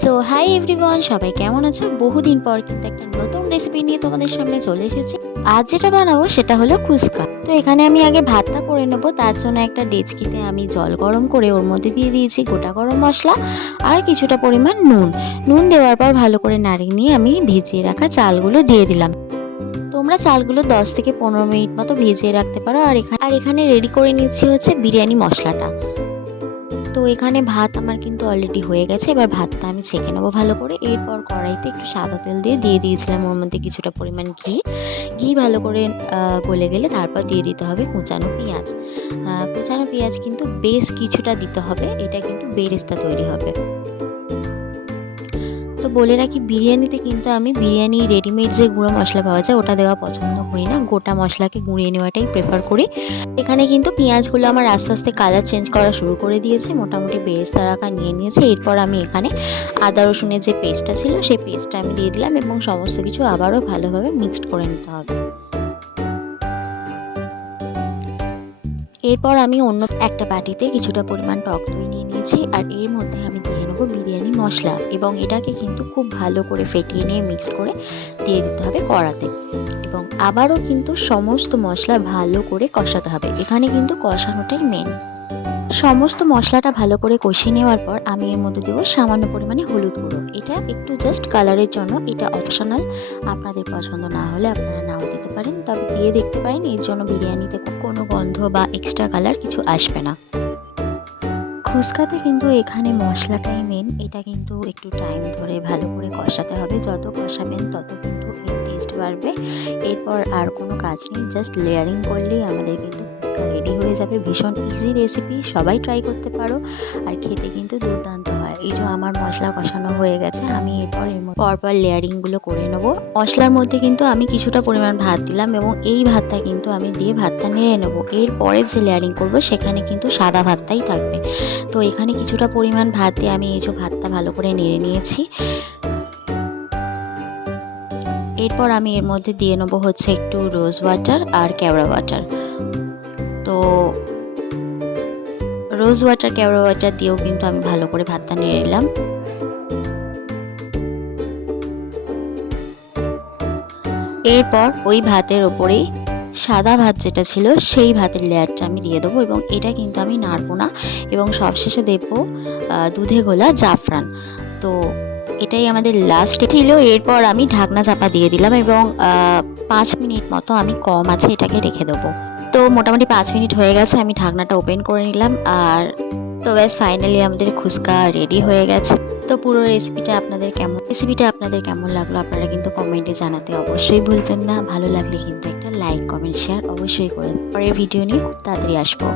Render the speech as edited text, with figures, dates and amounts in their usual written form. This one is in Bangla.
সো হাই এভরিওয়ান, সবাই কেমন আছো? বহুদিন পর কিন্তু একটা নতুন রেসিপি নিয়ে তোমাদের সামনে চলে এসেছি। আজ যেটা বানাবো সেটা হলো ফুচকা। তো এখানে আমি আগে ভাতটা করে নেবো। তার জন্য একটা ডেচকিতে আমি জল গরম করে ওর মধ্যে দিয়ে দিয়েছি গোটা গরম মশলা আর কিছুটা পরিমাণ নুন দেওয়ার পর ভালো করে নাড়িয়ে নিয়ে আমি ভিজিয়ে রাখা চালগুলো দিয়ে দিলাম। তোমরা চালগুলো 10 থেকে 15 মিনিট মতো ভিজিয়ে রাখতে পারো। আর এখানে রেডি করে নিচ্ছি হচ্ছে বিরিয়ানি মশলাটা। তো এখানে ভাত আমার কিন্তু অলরেডি হয়ে গেছে। এবার ভাতটা আমি ছেঁকে নেবো ভালো করে। এরপর কড়াইতে একটু সাদা তেল দিয়ে দিয়েছিলাম ওর মধ্যে কিছুটা পরিমাণ ঘি ভালো করে গলে গেলে তারপর দিয়ে দিতে হবে কুচানো পেঁয়াজ। কুচানো পেঁয়াজ কিন্তু বেশ কিছুটা দিতে হবে, এটা কিন্তু বেরেস্তা তৈরি হবে। তো বলে রাখি, বিরিয়ানিতে কিন্তু আমি বিরিয়ানি রেডিমেড যে গুঁড়ো মশলা পাওয়া যায় ওটা দেওয়া পছন্দ করি না, গোটা মশলাকে গুঁড়িয়ে নেওয়াটাই প্রেফার করি। এখানে কিন্তু পেঁয়াজগুলো আমার আস্তে আস্তে কালার চেঞ্জ করা শুরু করে দিয়েছে, মোটামুটি বেরেস্তার আকার নিয়ে নিয়েছে। এরপর আমি এখানে আদা রসুনের যে পেস্টটা ছিল সেই পেস্টটা আমি দিয়ে দিলাম এবং সমস্ত কিছু আবারও ভালোভাবে মিক্সড করে নিতে হবে। এরপর আমি অন্য একটা বাটিতে কিছুটা পরিমাণ টক দই নিয়ে নিয়েছি আর এর মধ্যে আমি দিয়ে নেবো বিরিয়ানি মশলা এবং এটাকে কিন্তু খুব ভালো করে ফেটিয়ে নিয়ে মিক্স করে দিয়ে দিতে হবে কড়াতে এবং আবারও কিন্তু সমস্ত মশলা ভালো করে কষাতে হবে। এখানে কিন্তু কষানোটাই মেন। সমস্ত মশলাটা ভালো করে কষিয়ে নেওয়ার পর আমি এর মধ্যে দেবো সামান্য পরিমাণে হলুদ গুঁড়ো। এটা একটু জাস্ট কালারের জন্য, এটা অপশনাল, আপনাদের পছন্দ না হলে আপনারা নাও দিতে পারেন, তবে দিয়ে দেখতে পারেন। এর জন্য বিরিয়ানিতে কোনো গন্ধ বা এক্সট্রা কালার কিছু আসবে না। ফুচকাতে কিন্তু এখানে মশলাটাই মেন, এটা কিন্তু একটু টাইম ধরে ভালো করে কষাতে হবে। যত কষাবেন তত কিন্তু এর টেস্ট বাড়বে। এরপর আর কোনো কাজ নেই, জাস্ট লেয়ারিং করলেই আমাদের কিন্তু ফুচকা রেডি হয়ে যাবে। ভীষণ ইজি রেসিপি, সবাই ট্রাই করতে পারো আর খেতে কিন্তু দুর্দান্ত হয়। এই যে আমার মশলা কষানো হয়ে গেছে, আমি এরপর পরপর লেয়ারিংগুলো করে নেবো। মশলার মধ্যে কিন্তু আমি কিছুটা পরিমাণ ভাত দিলাম এবং এই ভাতটা কিন্তু আমি দিয়ে ভাতটা নেড়ে নেবো। এরপরে যে লেয়ারিং করবো সেখানে কিন্তু সাদা ভাতটাই থাকবে। তো এখানে কিছুটা পরিমাণ ভাত দিয়ে আমি এই যে ভাতটা ভালো করে নেড়ে নিয়েছি। এরপর আমি এর মধ্যে দিয়ে নেবো হচ্ছে একটু রোজ ওয়াটার আর কেওড়া ওয়াটার। তো রোজ ওয়াটার কেওড়া ওয়াটার দিয়েও কিন্তু আমি ভালো করে ভাতটা নেড়ে নিলাম। এরপর ওই ভাতের ওপরেই সাদা ভাত যেটা ছিল সেই ভাতের লেয়ারটা আমি দিয়ে দেবো এবং এটা কিন্তু আমি নাড়বো না এবং সবশেষে দেবো দুধে গোলা জাফরান। তো এটাই আমাদের লাস্ট ছিল। এরপর আমি ঢাকনা চাপা দিয়ে দিলাম এবং 5 মিনিট মতো আমি কম আছে এটাকে রেখে দেবো। তো মোটামুটি 5 মিনিট হয়ে গেছে, আমি ঢাকনাটা ওপেন করে নিলাম। আর তো ব্যাস ফাইনালি আমাদের ফুচকা রেডি হয়ে গেছে। তো পুরো রেসিপিটা আপনাদের কেমন লাগলো আপনারা কিন্তু কমেন্টে জানাতে অবশ্যই ভুলবেন না। ভালো লাগলে কিন্তু একটা লাইক কমেন্ট শেয়ার অবশ্যই করুন। পরের ভিডিও নিয়ে খুব তাড়াতাড়ি আসবো।